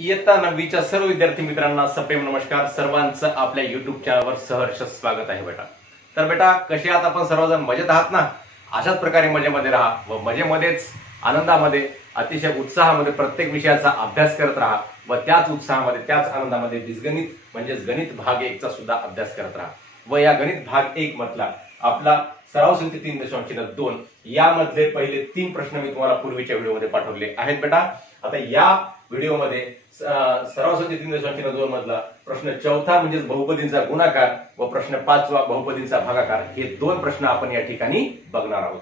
इयत्ता 9वीच्या सर्व विद्यार्थी मित्रांना सप्रेम नमस्कार. सर्वांचं आपल्या युट्यूब चॅनलवर सहर्ष स्वागत आहे बेटा. तर बेटा, कसे आहात आपण सर्वजण? मजेत आहात ना? अशाच प्रकारे मजेमध्ये राहा व मजेमध्येच आनंदामध्ये अतिशय उत्साहामध्ये प्रत्येक विषयाचा अभ्यास करत राहा व त्याच उत्साहामध्ये त्याच आनंदामध्ये बीजगणित म्हणजेच गणित भाग 1 चा सुद्धा अभ्यास करत राहा. व या गणित भाग 1 मधला आपला सराव संख्या 3.2 यामधले पहिले 3 प्रश्न मी तुम्हाला पूर्वीच्या व्हिडिओमध्ये पाठवले आहेत बेटा. आता या व्हिडिओमध्ये सराव संख्या 3.2 मधला प्रश्न 4था म्हणजेच बहुपदींचा गुणाकार व प्रश्न 5वा बहुपदींचा भागाकार हे 2 प्रश्न आपण या ठिकाणी बघणार आहोत.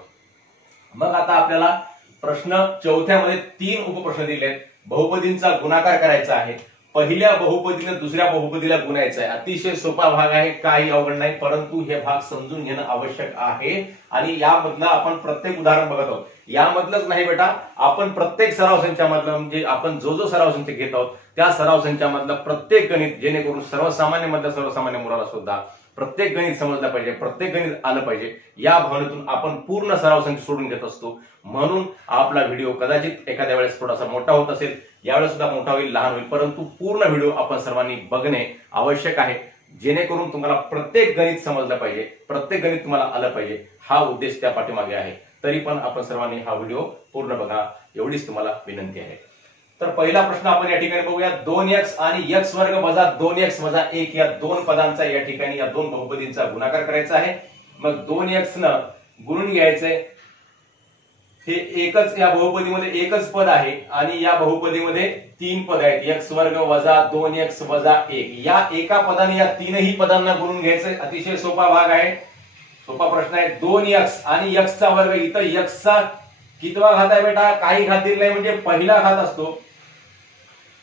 मग आता आपल्याला प्रश्न 4थ्यामध्ये 3 उपप्रश्न दिलेत. बहुपदींचा गुणाकार करायचा आहे. पहिल्या बहुपदीने दुसऱ्या बहुपदीला गुणायचं आहे. अतिशय सोपा भाग आहे, काही अवघड नाही, परंतु हे भाग समजून घेणं आवश्यक आहे. आणि यामधलं आपण प्रत्येक उदाहरण बघत आहोत. यामधलंच नाही बेटा, आपण प्रत्येक सराव संख्यामधलं म्हणजे आपण जो सराव संख्या घेत आहोत त्या सराव संख्यामधलं प्रत्येक गणित, जेणेकरून सर्वसामान्य मधल्या सर्वसामान्य मुलाला सुद्धा प्रत्येक गणित समजलं पाहिजे, प्रत्येक गणित आलं पाहिजे, या भावनेतून आपण पूर्ण सराव संख्या सोडून घेत असतो. म्हणून आपला व्हिडिओ कदाचित एखाद्या वेळेस थोडासा मोठा होत असेल, यावेळेस सुद्धा मोठा होईल, लहान होईल, परंतु पूर्ण व्हिडिओ आपण सर्वांनी बघणे आवश्यक आहे, जेणेकरून तुम्हाला प्रत्येक गणित समजलं पाहिजे, प्रत्येक गणित तुम्हाला आलं पाहिजे, हा उद्देश त्या पाठीमागे आहे. तरी पण आपण सर्वांनी हा व्हिडिओ पूर्ण बघा, एवढीच तुम्हाला विनंती आहे. तर पहिला प्रश्न आपण या ठिकाणी बघूया. 2x आणि x वर्ग वजा 2x वजा 1 या 2 पदांचा या ठिकाणी या 2 बहुपदींचा गुणाकार करायचा आहे. मग 2x न गुणून घ्यायचंय. हे एकच, या बहुपदीमध्ये एकच पद आहे आणि या बहुपदीमध्ये 3 पद आहेत. x वर्ग वजा 2x वजा 1 या एका पदाने या 3ही पदांना गुणून घ्यायचंय. अतिशय सोपा भाग आहे, सोपा प्रश्न आहे. 2x आणि x चा वर्ग, इथं x चा कितवा घात आहे बेटा? काही घात दिलेला आहे म्हणजे पहिला घात असतो.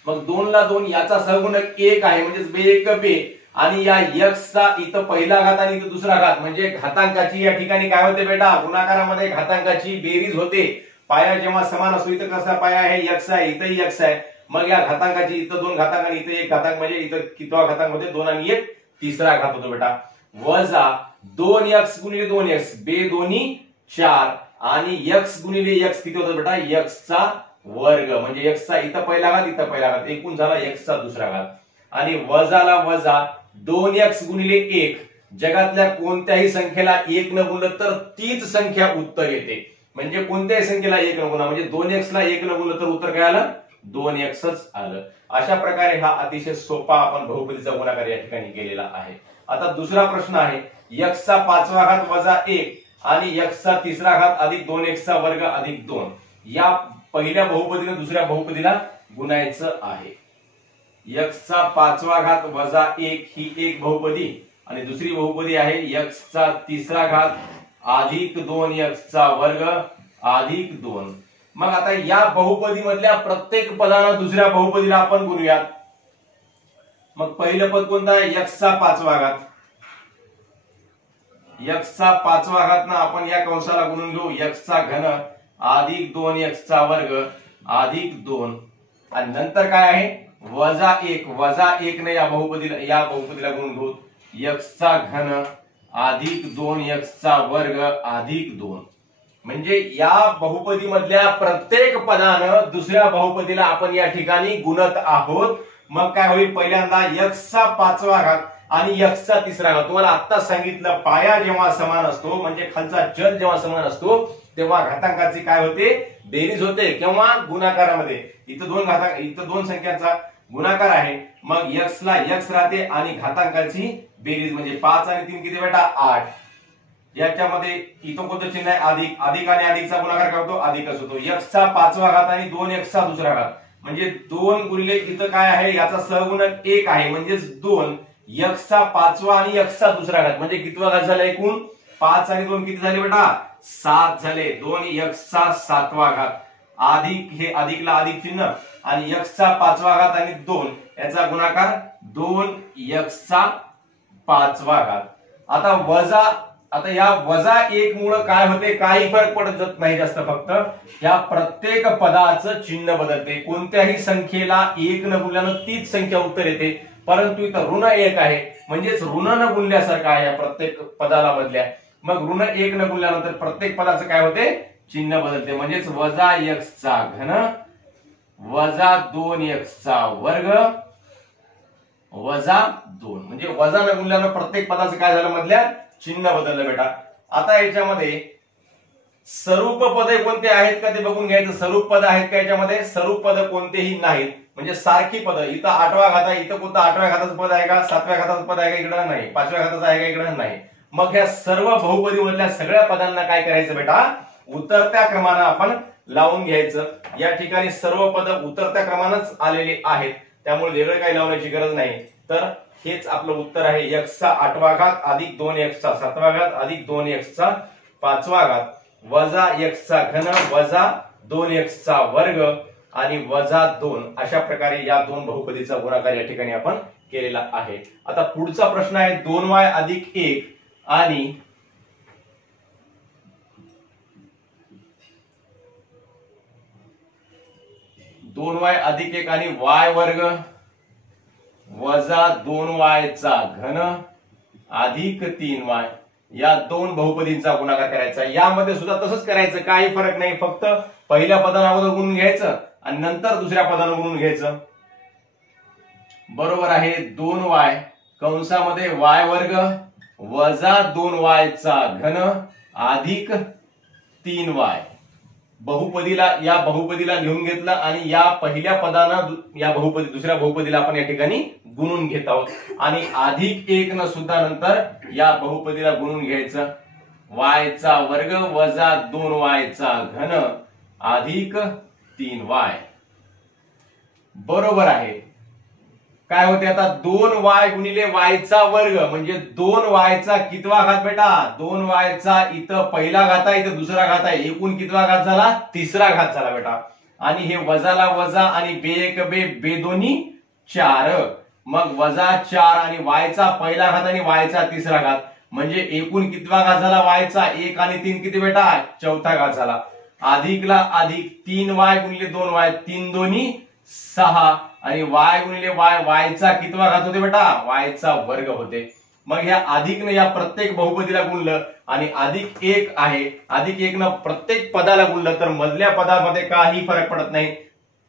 मग 2 ला 2 याचा सहगुणक 1 आहे म्हणजेच बे एक बे, आणि या x चा इथं पहिला घात आणि इथं दुसरा घात म्हणजे घातांकाची या ठिकाणी काय होते बेटा? गुणाकारामध्ये घातांकाची बेरीज होते. पाया जेव्हा समान असतो, इथं कसा पाया आहे? x आहे, इथंही x आहे. मग या घातांकाची इथं 2 घातांक आणि इथं 1 घातांक म्हणजे इथं कितवा घातांक होते? 2 आणि 1 तिसरा घात होतो बेटा. वजा 2x गुणिले 2x बे दोन्ही 4 आणि x गुणिले x किती होतं बेटा? x चा वर्ग म्हणजे x चा इथं पहिला घात, इथं पहिला घात, एकूण झाला x चा दुसरा घात. आणि वजाला वजा 2x गुणिले 1, जगातल्या कोणत्याही संख्येला 1 न गुणलं तर तीच संख्या उत्तर येते. म्हणजे कोणत्याही संख्येला 1 न गुणा म्हणजे 2x ला 1 न गुणलं तर उत्तर काय आलं? 2xच आलं. अशा प्रकारे हा अतिशय सोपा आपण बहुपदीचा गुणाकार या ठिकाणी केलेला आहे. आता दुसरा प्रश्न आहे. x चा 5वा घात वजा 1 आणि x चा तिसरा घात अधिक 2x चा वर्ग अधिक 2 या पहिल्या बहुपदीने दुसऱ्या बहुपदीला गुणायचं आहे. x चा 5वा घात वजा 1 ही एक बहुपदी आणि दुसरी बहुपदी आहे x चा तिसरा घात अधिक 2x चा वर्ग अधिक 2. मग आता या बहुपदी मधल्या प्रत्येक पदानं दुसऱ्या बहुपदीला आपण गुणूयात. मग पहिलं पद कोणतं आहे? x चा 5वा घात. x चा 5वा घात ना आपण या कंसाला गुणून घेऊ. x चा घन अधिक 2x चा वर्ग अधिक 2 आणि नंतर काय आहे? वजा 1. वजा 1 ने या बहुपदीला गुणून घेऊ. x चा घन अधिक 2x चा वर्ग अधिक 2 म्हणजे या बहुपदी मधल्या प्रत्येक पदानं दुसऱ्या बहुपदीला आपण या ठिकाणी गुणत आहोत. मग काय होईल? पहिल्यांदा x चा 5वा घात आणि x चा तिसरा घात. तुम्हाला आता सांगितलं, पाया जेव्हा समान असतो म्हणजे खालचा जल जेव्हा समान असतो तेव्हा घातांकाची काय होते? बेरीज होते. केव्हा? गुणाकारामध्ये. इथं 2 घातांक, इथं 2 संख्यांचा गुणाकार आहे. मग x ला x राहते आणि घातांकाची बेरीज म्हणजे 5 आणि 3 किती बेटा? 8. याच्यामध्ये इथं कोणतं चिन्ह आहे? अधिक. अधिक आणि अधिकचा गुणाकार काय होतो? अधिकच होतो. x चा 5वा घात आणि 2x चा दुसरा घात म्हणजे 2 गुणिले इथं काय आहे? याचा सहगुणक 1 आहे म्हणजेच 2. x चा 5वा आणि x चा दुसरा घात म्हणजे कितवा घात झाला? एकूण 5 आणि 2 किती झाले बेटा? 7 झाले. 2x चा 7वा घात अधिक, हे अधिकला अधिक चिन्ह आणि x चा 5वा घात आणि 2 याचा गुणाकार 2x चा 5वा घात. आता वजा, आता या वजा 1 मुळे काय होते? काही फरक पडत नाही जास्त, फक्त या प्रत्येक पदाचं चिन्ह बदलते. कोणत्याही संख्येला 1 न गुणल्यानं तीच संख्या उत्तर येते, परंतु इथं ऋण 1 आहे म्हणजेच ऋण न गुणल्यासारखं आहे या प्रत्येक पदाला बदल्या. मग ऋण 1 न गुणल्यानंतर प्रत्येक पदाचं काय होते? चिन्ह बदलते म्हणजेच वजा x चा घन वजा 2x चा वर्ग वजा 2, म्हणजे वजा न गुणल्यानं प्रत्येक पदाचं काय झालं, मधल्या चिन्ह बदललं बेटा. आता याच्यामध्ये स्वरूप पदे कोणते आहेत का ते बघून घ्यायचं. स्वरूप पद आहेत का याच्यामध्ये? स्वरूप पद कोणतेही नाहीत, म्हणजे सारखी पद. इथं 8व्या घात आहे, इथं कोणतं 8व्या घाताचं पद आहे का, 7व्या घाताचं पद आहे का, इकडं नाही. 5व्या घाताचं आहे का, इकडं नाही. मग ह्या सर्व बहुपदी मधल्या सगळ्या पदांना काय करायचं बेटा, उतरत्या क्रमानं आपण लावून घ्यायचं. या ठिकाणी सर्व पद उतरत्या क्रमानंच आलेले आहेत, त्यामुळे वेगळं काही लावण्याची गरज नाही. तर हेच आपलं उत्तर आहे. x चा 8वा घात अधिक 2x चा 7वा घात अधिक 2x चा 5वा घात वजा x चा घन वजा 2x चा वर्ग आणि वजा 2, अशा प्रकारे या दोन बहुपदीचा गुणाकार या ठिकाणी आपण केलेला आहे. आता पुढचा प्रश्न आहे 2y अधिक 1 आणि 2y अधिक 1 आणि y वर्ग वजा 2y चा घन अधिक 3y, या दोन बहुपदींचा गुणाकार करायचा. यामध्ये सुद्धा तसंच करायचं, काही फरक नाही. फक्त पहिल्या पदाला अगोदर गुणून घ्यायचं आणि नंतर दुसऱ्या पदाला गुणून घ्यायचं. बरोबर आहे. 2y कंसामध्ये y वर्ग वजा 2y चा घन अधिक 3y, बहुपदीला या बहुपदीला लिहून घेतलं आणि या पहिल्या पदानं या बहुपदी दुसऱ्या बहुपदीला आपण या ठिकाणी गुणून घेत आहोत. आणि अधिक 1 न सुद्धा नंतर या बहुपदीला गुणून घ्यायचं. y चा वर्ग वजा 2y चा घन अधिक 3y. बरोबर आहे. काय होते आता, 2y गुणिले y चा वर्ग म्हणजे 2y चा कितवा घात बेटा, 2y चा इथं पहिला घात आहे, इथं दुसरा घात आहे, एकूण कितवा घात झाला, तिसरा घात झाला बेटा. आणि हे वजाला वजा आणि बे एक बे बे दोन्ही 4, मग वजा 4 आणि y चा पहिला घात आणि y चा तिसरा घात, म्हणजे एकूण कितवा घात झाला y चा, 1 आणि 3 किती बेटा, चौथा घात झाला. अधिकला अधिक 3y गुणिले 2y, 3 दोन्ही 6 आणि y गुणिले y चा कितवा घात होते बेटा, y चा वर्ग होते. मग ह्या अधिकनं या प्रत्येक बहुपदीला गुणलं आणि अधिक 1 आहे, अधिक 1 न प्रत्येक पदाला गुणलं तर मधल्या पदामध्ये काही फरक पडत नाही.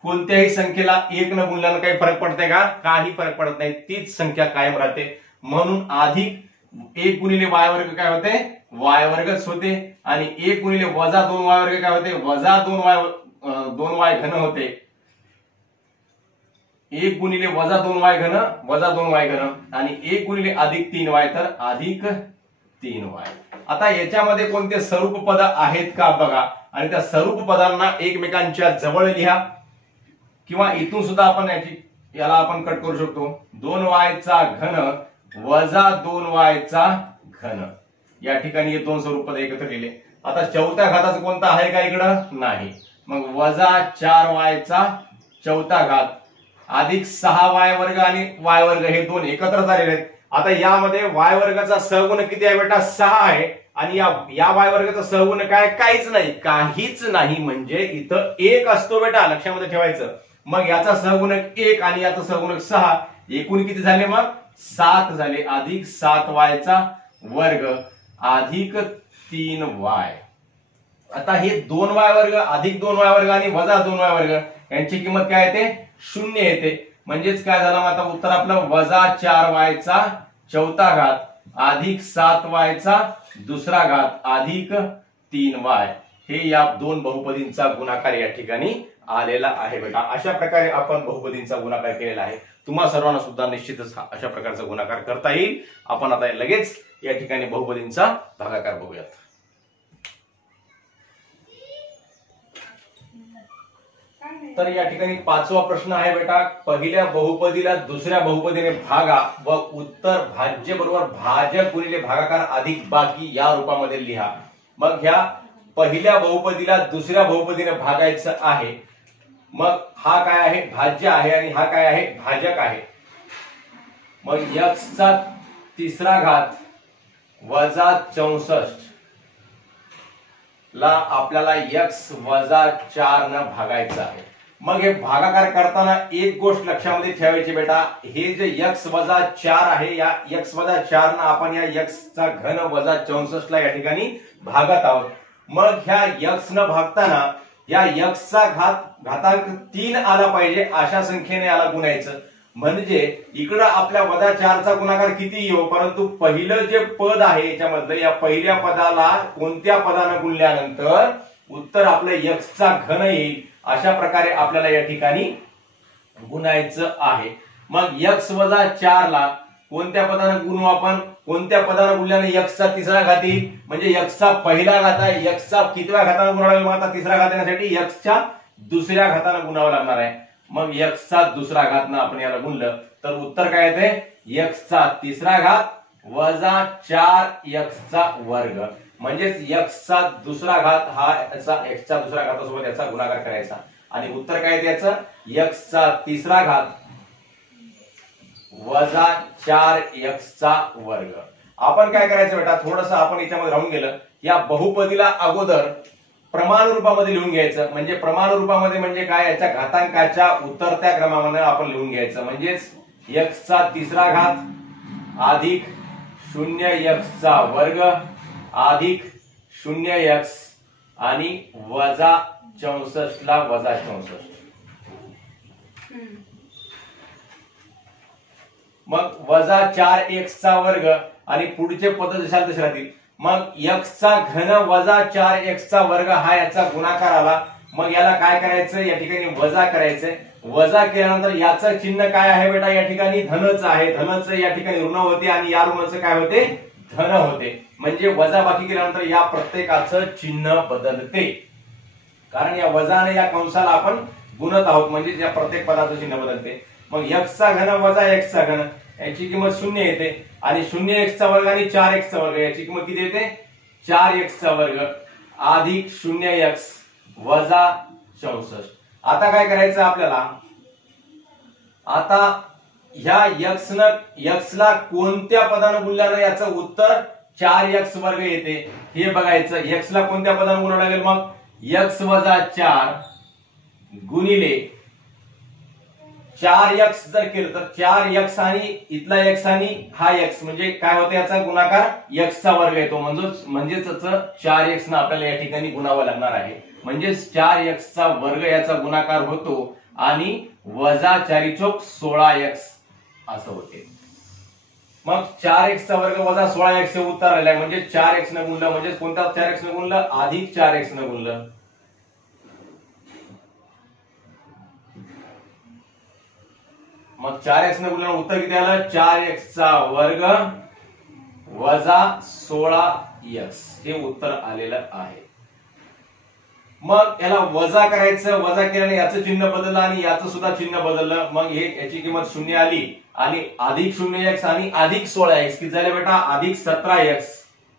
कोणत्याही संख्येला 1 न गुणल्यानं काही फरक पडते का, काही फरक पडत नाही, तीच संख्या कायम राहते. म्हणून अधिक 1 गुणिले y वर्ग काय होते, y वर्गच होते. आणि 1 गुणिले वजा 2y वर्ग काय होते, वजा 2y घन होते. 1 गुणिले वजा 2y घन वजा 2y घन आणि 1 गुणिले अधिक 3y तर अधिक 3y. आता याच्यामध्ये कोणते स्वरूप पद आहेत का बघा आणि त्या स्वरूप पदांना एकमेकांच्या जवळ लिहा किंवा इथून सुद्धा आपण याला आपण कट करू शकतो. 2y चा घन वजा 2y चा घन, या ठिकाणी हे दोन स्वरूप पद एकत्र लिहिले. आता चौथ्या घाताचं कोणता आहे का, इकडं नाही. मग वजा 4y चा चौथा घात अधिक 6y वर्ग आणि y वर्ग हे दोन एकत्र झालेले आहेत. आता यामध्ये y वर्गाचा सहगुण किती आहे बेटा, 6 आहे. आणि या y वर्गाचा सहगुण काय, काहीच नाही, काहीच नाही म्हणजे इथं 1 असतो बेटा, लक्षामध्ये ठेवायचं. मग याचा सहगुणक 1 आणि याचा सहगुणक 6, एकूण किती झाले मग 7 झाले. अधिक 7y चा वर्ग अधिक 3y. आता हे 2y वर्ग अधिक 2y वर्ग आणि वजा 2y वर्ग यांची किंमत काय येते, 0 येते. म्हणजेच काय झालं, आता उत्तर आपलं वजा 4y चा चौथा घात अधिक 7y चा दुसरा घात अधिक 3y, हे या दोन बहुपदींचा गुणाकार या ठिकाणी आलेला आहे बेटा. अशा प्रकारे आपण बहुपदींचा गुणाकार केलेला आहे. तुम्हा सर्वांना सुद्धा निश्चितच अशा प्रकारचा गुणाकार करता येईल. आपण आता लगेच या ठिकाणी बहुपदींचा भागाकार बघूयात. तर या ठिकाणी 5वा प्रश्न आहे बेटा, पहिल्या बहुपदीला दुसऱ्या बहुपदीने भागा व उत्तर भाज्य बरोबर भाजक गुणिले भागाकार अधिक बाकी या रूपामध्ये लिहा. मग ह्या पहिल्या बहुपदीला दुसऱ्या बहुपदीने भागायचं आहे. मग हा काय आहे, भाज्य आहे आणि हा काय आहे, भाजक आहे. मग x चा तिसरा घात वजा 64 ला आपल्याला x वजा 4 न भागायचं आहे. मग हे भागाकार करताना एक गोष्ट लक्षामध्ये ठेवायची बेटा, हे जे x वजा 4 आहे, या x वजा 4 न आपण या x चा घन वजा 64 ला या ठिकाणी भागत आहोत. मग ह्या x न भागताना या x चा घात घातांक 3 आला पाहिजे अशा संख्येने याला गुणायचं. म्हणजे इकडं आपल्या वजा 4चा गुणाकार किती येऊ, परंतु पहिलं जे पद आहे याच्यामधलं या पहिल्या पदाला कोणत्या पदानं गुणल्यानंतर उत्तर आपलं x चा घन येईल अशा प्रकारे आपल्याला या ठिकाणी गुणायचं आहे. मग x वजा 4 ला कोणत्या पदानं गुणू आपण, कोणत्या पदानं गुणल्याने x चा तिसरा घात येईल, म्हणजे x चा पहिला घात आहे, x चा कितव्या घातानं गुणावं लागेल, आता तिसरा घात येण्यासाठी x च्या दुसऱ्या घातानं गुणावं लागणार आहे. मग x चा दुसरा घातनं आपण याला गुणलं तर उत्तर काय येते, x चा तिसरा घात वजा 4x चा वर्ग. म्हणजेच x चा दुसरा घात हा याचा x च्या दुसऱ्या घातासोबत याचा गुणाकार करायचा आणि उत्तर काय येते याचं, x चा तिसरा घात वजा 4x चा वर्ग. आपण काय करायचं बेटा, थोडस आपण याच्यामध्ये राहून गेलं, या बहुपदीला अगोदर प्रमाण रूपामध्ये लिहून घ्यायचं. म्हणजे प्रमाण रूपामध्ये म्हणजे काय, याच्या घातांकाच्या उतरत्या क्रमामध्ये आपण लिहून घ्यायचं. म्हणजेच x चा तिसरा घात अधिक 0x चा वर्ग अधिक 0x आणि वजा 64 ला वजा 64. मग वजा 4x चा वर्ग आणि पुढचे पद जशाल तसे राहतील. मग x चा घन वजा 4x चा वर्ग हा याचा गुणाकार आला. मग याला काय करायचं, या ठिकाणी वजा करायचंय. वजा केल्यानंतर याचं चिन्ह काय आहे बेटा, या ठिकाणी धनच आहे. धनच या ठिकाणी ऋण होते आणि या ऋणाचं काय होते, धन होते. म्हणजे वजा बाकी केल्यानंतर या प्रत्येकाचं चिन्ह बदलते, कारण या वजाने या कंसाला आपण गुणत आहोत, म्हणजे या प्रत्येक पदाचं चिन्ह बदलते. मग x चा घन वजा x चा घन याची किंमत 0 येते आणि 0x चा वर्ग आणि 4x चा वर्ग याची किंमत किती येते, 4x चा वर्ग अधिक 0x वजा 64. आता काय करायचं आपल्याला, आता ह्या x ला कोणत्या पदानं गुणल्यानं याचं उत्तर 4x वर्ग येते हे बघायचं. x ला कोणत्या पदानं गुणावं लागेल, मग x वजा 4 गुणिले 4x जर केलं तर 4x आणि इथला x आणि हा x म्हणजे काय होतं, याचा गुणाकार x चा वर्ग येतो. म्हणजेच 4x ना आपल्याला या ठिकाणी गुणावं लागणार आहे. म्हणजेच 4x चा वर्ग याचा गुणाकार होतो आणि वजा 4 चौक 16x असं होते. मग 4x चा वर्ग वजा 16x हे उत्तर आलेलं आहे. म्हणजे 4x न गुणलं, म्हणजे कोणत्या 4x न गुणलं, अधिक 4x न गुणलं. मग 4x न गुणल्यानं उत्तर किती आलं, 4x चा वर्ग वजा 16x हे उत्तर आलेलं आहे. मग याला वजा करायचं, वजा केल्याने याचं चिन्ह बदललं आणि याचं सुद्धा चिन्ह बदललं. मग हे याची किंमत 0 आली आणि अधिक 0x आणि अधिक 16x किती झाले बेटा, अधिक 17x,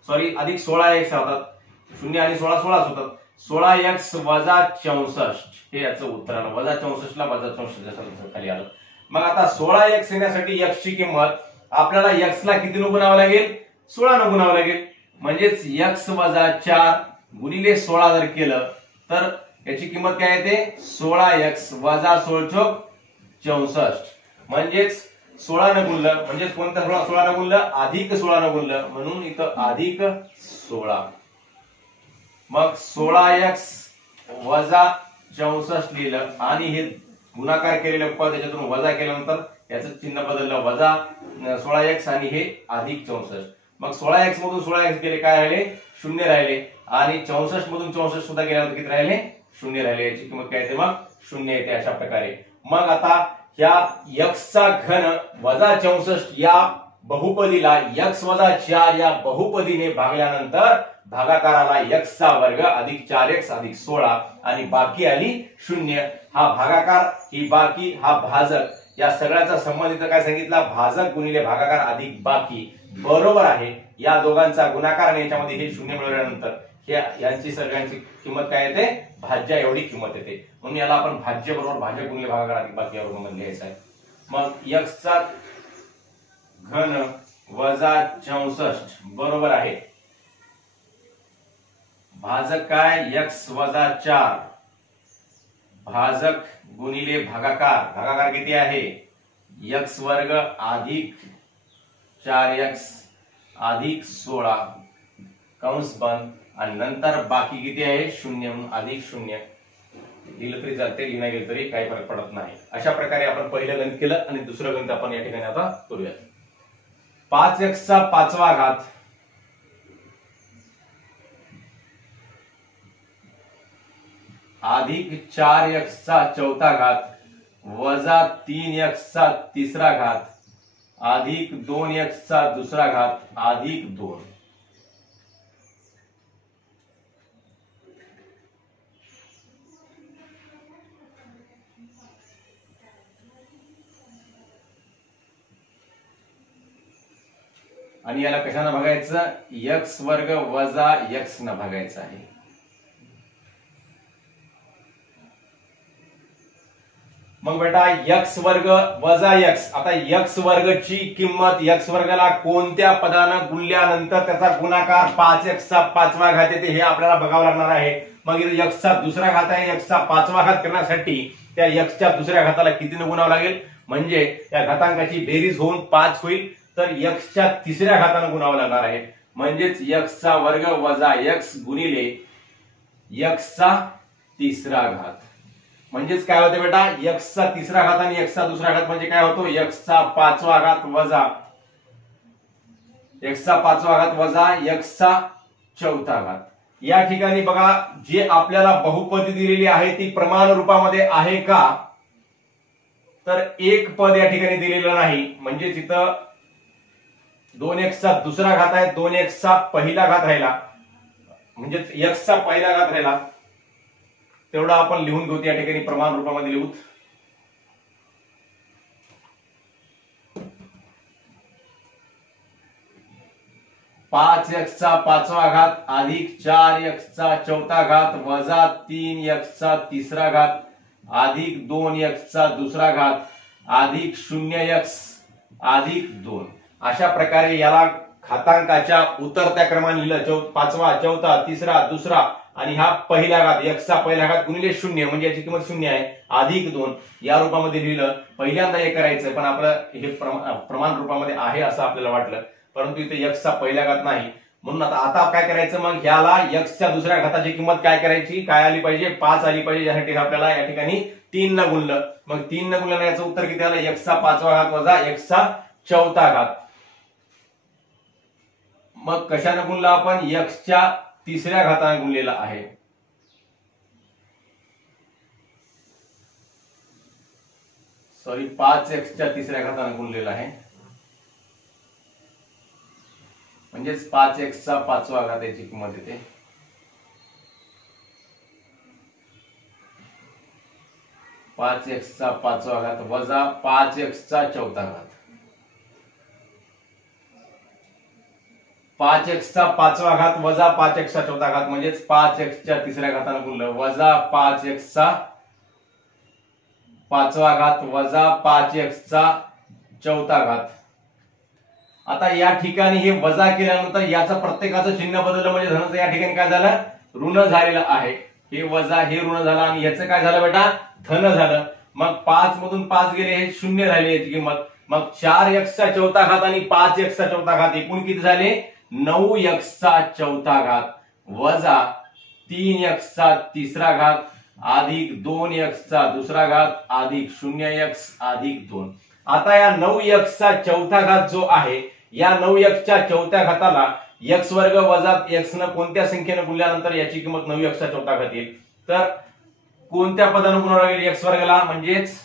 सॉरी अधिक 16x होतात. 0 आणि 16 16 होतात. 16x वजा 64 हे याचं उत्तर आलं. वजा 64 ला वजा 64 खाली आलं. मग आता 16x येण्यासाठी x ची किंमत आपल्याला x ला किती न गुणावं लागेल, 16 न गुणावं लागेल. म्हणजेच x वजा 4 गुणिले 16 जर केलं तर याची किंमत काय येते, 16x वजा 16 चौक 64. म्हणजेच 16 न गुणलं, म्हणजेच कोणत्या 16 न गुणलं, अधिक 16 न गुणलं, म्हणून इथं अधिक 16. मग 16x वजा 64 लिहिलं आणि हे गुणाकार केलेलं पद त्याच्यातून वजा केल्यानंतर याचं चिन्ह बदललं, वजा 16x आणि हे अधिक 64. मग 16x मधून 16x गेले, काय राहिले, 0 राहिले आणि 64 मधून 64 सुद्धा गेल्यानंतर किती राहिले, 0 राहिले. याची किंमत काय येते, मग 0 येते अशा प्रकारे. मग आता ह्या x चा घन वजा 64 या बहुपदीला x वजा 4 या बहुपदीने भागल्यानंतर भागाकाराला x चा वर्ग अधिक 4x अधिक 16 आणि बाकी आली 0. हा भागाकार, ही बाकी, हा भाजक, या सगळ्याचा संबंध इथं काय सांगितला, भाजक गुणिले भागाकार अधिक बाकी बरोबर आहे. या दोघांचा गुणाकार आणि याच्यामध्ये हे 0 मिळवल्यानंतर यांची सगळ्यांची किंमत काय येते, भाज्य एवढी किंमत येते. म्हणून याला आपण भाज्य बरोबर भाजक गुणिले भागाकार अधिक बाकी या रूपामध्ये लिहायचं आहे. मग x चा घन वजा 64 बरोबर आहे भाजक काय, x वजा 4 भाजक गुणिले भागाकार, भागाकार किती आहे, x वर्ग अधिक 4x अधिक 16 कंस बंद आणि नंतर बाकी किती आहे, 0 म्हणून अधिक 0. लिहिलं तरी चालते, लिहिणं गेलं तरी काही फरक पडत नाही. अशा प्रकारे आपण पहिलं गणित केलं आणि दुसरं गणित आपण या ठिकाणी आता करूया. 5x चा 5वा घात अधिक 4x चा 4था घात वजा 3x चा 3रा घात अधिक 2x चा 2रा घात अधिक 2. आणि याला कशानं भागायचं? x वर्ग वजा x न भागायचं आहे. मग बेटा x वर्ग वजा x, आता x वर्गची किंमत x वर्गाला कोणत्या पदानं गुणल्यानंतर त्याचा गुणाकार 5x चा 5वा घात येते हे आपल्याला बघावं लागणार आहे. मग इथे x चा 2रा घात आहे, x चा 5वा घात करण्यासाठी त्या x च्या 2ऱ्या घाताला कितीने गुणावं लागेल? म्हणजे त्या घातांकाची बेरीज होऊन 5 होईल, तर x च्या 3ऱ्या घाताने गुणावं लागणार आहे. म्हणजेच x चा वर्ग वजा x गुणिले x चा 3रा घात. म्हणजेच काय होते बेटा? x चा 3रा घात आणि x चा 2रा घात म्हणजे काय होतो? x चा 5वा घात वजा x चा 5वा घात वजा x चा 4था घात. या ठिकाणी बघा, जे आपल्याला बहुपदी दिलेली आहे ती प्रमाण रूपामध्ये आहे का? तर एक पद या ठिकाणी दिलेलं नाही. म्हणजे तिथं 2x चा 2रा घात आहे, 2x चा पहिला घात राहिला, म्हणजे x चा पहिला घात राहिला, तेवढा आपण लिहून घेऊ. या ठिकाणी प्रमाण रूपामध्ये लिहू. पाच x चा 5वा घात अधिक 4x चा 4था घात वजा 3x चा 3रा घात अधिक 2x चा 2रा घात अधिक 0x अधिक 2. अशा प्रकारे याला घातांकाच्या उतरत्या क्रमाने लिहिलं. 5वा 4था 3रा 2रा आणि हा पहिला घात, x चा पहिला घात गुणिले 0 म्हणजे याची किंमत 0 आहे, अधिक 2 या रूपामध्ये लिहिलं. पहिल्यांदा हे करायचं, पण आपलं हे प्रमाण रूपामध्ये आहे असं आपल्याला वाटलं, परंतु इथे x चा पहिला घात नाही. म्हणून आता काय करायचं? मग ह्याला x च्या 2ऱ्या घाताची किंमत काय करायची? काय आली पाहिजे? 5 आली पाहिजे. यासाठी आपल्याला या ठिकाणी 3 न गुणलं. मग 3 न गुणलं याचं उत्तर किती आलं? x चा 5वा घात वजा x चा 4था घात. मग कशाने गुणलं आपण? x च्या 3ऱ्या घाताने गुणलेला आहे. सॉरी, 5x च्या 3ऱ्या घाताने गुणलेला आहे. म्हणजेच 5x चा 5वा घात याची किंमत येते. पाच x चा 5वा घात वजा 5x चा 4था घात. 5x चा 5वा घात वजा 5x चा 4था घात म्हणजेच 5x च्या 3ऱ्या घाताने गुणलं वजा 5x चा 5वा घात वजा 5x चा 4था घात. आता या ठिकाणी हे वजा केल्यानंतर याचं प्रत्येकाचं चिन्ह बदललं, म्हणजे धनाचं या ठिकाणी काय झालं? ऋण झालेलं आहे. हे वजा हे ऋण झालं आणि याचं काय झालं बेटा? धन झालं. मग 5 मधून 5 गेले, हे 0 झाले याची किंमत. मग 4x चा 4था घात आणि 5x चा 4था घात एकूण किती झाले? 9x चा 4था घात वजा 3x चा 3रा घात अधिक 2x चा 2रा घात अधिक 0x अधिक 2. आता या 9x चा 4था घात जो आहे, या 9x च्या 4थ्या घाताला x वर्ग वजा x न कोणत्या संख्येने गुणल्यानंतर याची किंमत 9x चा 4था घात येईल. तर कोणत्या पदाने गुणावं लागेल x वर्गाला? म्हणजेच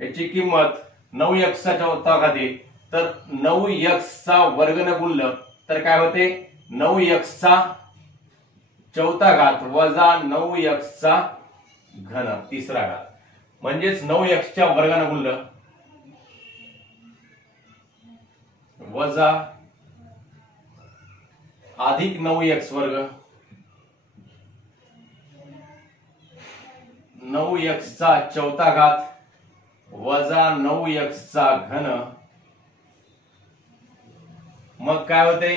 याची किंमत 9x चा 4था घात येईल. तर 9x चा वर्गने गुणलं तर काय होते? 9x चा 4था घात वजा 9x चा घन 3रा घात. म्हणजेच 9x च्या वर्गाने गुणलं वजा अधिक 9x वर्ग 9x चा 4था घात वजा 9x चा घन. मग काय होते?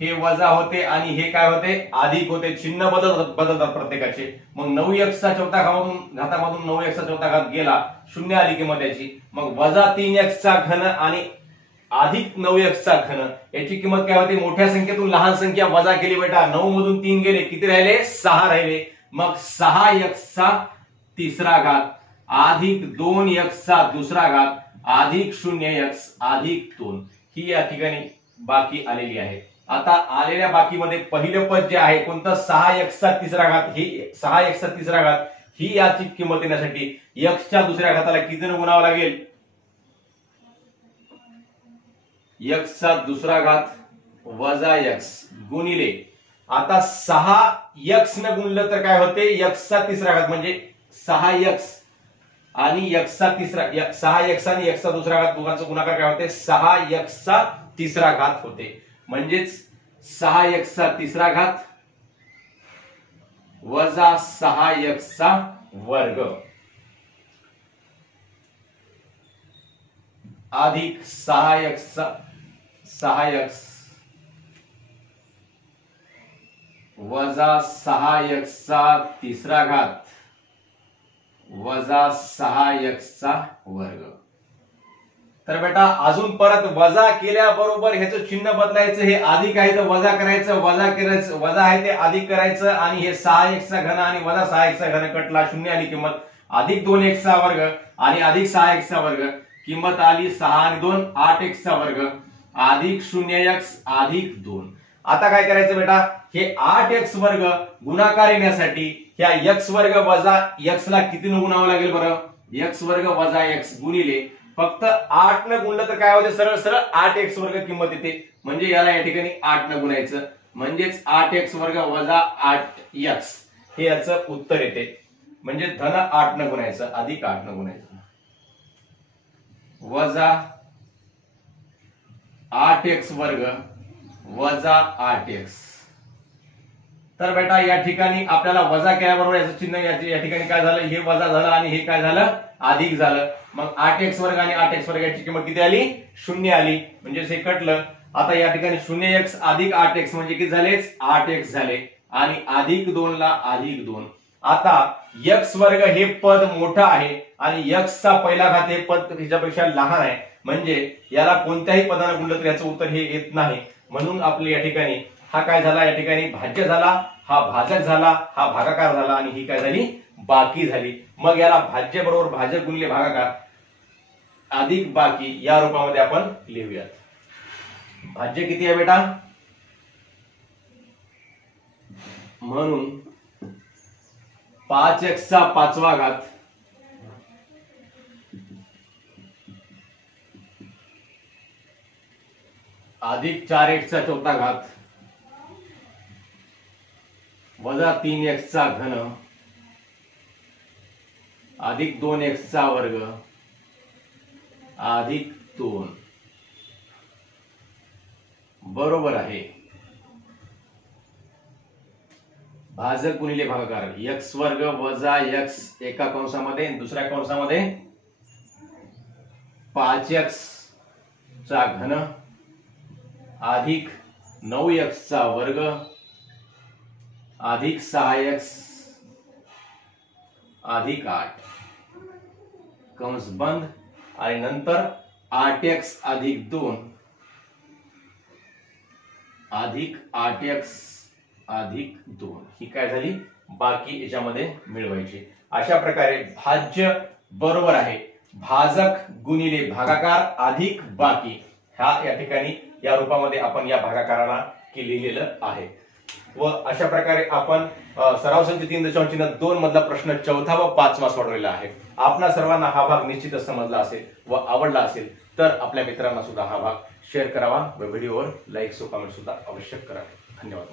हे वजा होते आणि हे काय होते? अधिक होते. चिन्ह बदलतात प्रत्येकाचे. मग 9x चा 4था घातामधून 9x चा 4था घात गेला, 0 आली किंमत याची. मग वजा 3x चा घन आणि अधिक 9x चा घन याची किंमत काय होती? मोठ्या संख्येतून लहान संख्या वजा केली बेटा. 9 मधून 3 गेले, किती राहिले? 6 राहिले. मग 6x चा तिसरा घात अधिक 2x चा दुसरा घात अधिक 0x अधिक 2 ही या ठिकाणी बाकी आलेली आहे। आता आलेल्या बाकीमध्ये पहिलं पद जे आहे कोणतं 6x चा तिसरा घात, ही 6x चा तिसरा घात ही याची किंमत येण्यासाठी x च्या दुसऱ्या घाताला कितीने गुणावं लागेल, x चा दुसरा घात वजा x गुणिले, आता 6x ने गुणलं तर काय होते, x चा तिसरा घात म्हणजे 6x आणि x चा तिसरा 6x आणि x चा दुसरा घात दोघांचा गुणाकार काय होते 6x चा तिसरा घात होते, म्हणजेच 6x चा तिसरा घात वजा 6x चा वर्ग अधिक 6x वजा 6x चा तिसरा घात वजा 6x चा वर्ग। तर बेटा अजून परत वजा केल्याबरोबर ह्याचं चिन्ह बदलायचं, हे अधिक आहे तर वजा करायचं, वजा करायचं, वजा आहे ते अधिक करायचं आणि हे 6x चा घन आणि वजा 6x चा घन कटला, शून्य आली किंमत, अधिक 2x चा वर्ग आणि अधिक 6x चा वर्ग, किंमत आली 6 आणि 2 8x चा वर्ग अधिक 0x अधिक 2। आता काय करायचं बेटा, हे 8x वर्ग गुणाकार येण्यासाठी ह्या x वर्ग वजा x ला किती गुणावं लागेल बरं, x वर्ग वजा x गुणिले फक्त 8 ने गुणलं तर काय होते, सरळ सरळ 8x वर्ग किंमत येते, म्हणजे याला या ठिकाणी 8 ने गुणायचं, म्हणजेच 8x वर्ग वजा 8x हे याचं उत्तर येते, म्हणजे धन 8 ने गुणायचं अधिक 8 ने गुणायचं वजा 8x वर्ग वजा 8x। तर बेटा या ठिकाणी आपल्याला वजा केल्याबरोबर याचं चिन्ह या ठिकाणी काय झालं, हे वजा झालं आणि हे काय झालं अधिक झालं, मग 8x वर्ग आणि 8x वर्ग याची किंमत किती आली, 0 आली, म्हणजे हे कटलं। आता या ठिकाणी 0x अधिक 8x म्हणजे किती झाले 8x झाले आणि अधिक 2 ला अधिक 2। आता x वर्ग हे पद मोठं आहे आणि x चा पहिला घात हे पद त्याच्यापेक्षा लहान आहे, म्हणजे याला कोणत्याही पदाने गुणलं तर याचं उत्तर हे येत नाही, म्हणून आपल्या या ठिकाणी हा काय झाला, या ठिकाणी भाज्य झाला, हा भाजक झाला, हा भागाकार झाला आणि ही काय झाली बाकी झाली। मग याला भाज्य बरोबर भाजक गुणिले भागाकार अधिक बाकी या रूपामध्ये आपण लिहूयात। भाज्य किती आहे बेटा, म्हणून 5x चा पाचवा घात अधिक 4x चा चौथा घात वजा 3x चा घन अधिक 2x चा वर्ग अधिक 2 बरोबर आहे भाजक गुणिले भागाकार, x वर्ग वजा x एका कंसामध्ये दुसऱ्या कंसामध्ये 5x चा घन अधिक 9x चा वर्ग अधिक 6x अधिक 8 कंस बंद आणि नंतर 8x अधिक 2 अधिक 8x अधिक 2 ही काय झाली बाकी याच्यामध्ये मिळवायची। अशा प्रकारे भाज्य बरोबर आहे भाजक गुणिले भागाकार अधिक बाकी, हा या ठिकाणी या रूपामध्ये आपण या भागाकाराला लिहिलेलं आहे। व अशा प्रकारे आपण सराव संच 3.2 मधला प्रश्न चौथा व पाचवा सोडवलेला आहे। आपणा सर्वांना हा भाग निश्चितच समजला असेल व आवडला असेल तर आपल्या मित्रांना सुद्धा हा भाग शेअर करावा व व्हिडिओवर लाईक व कमेंट सुद्धा अवश्य करा। धन्यवाद।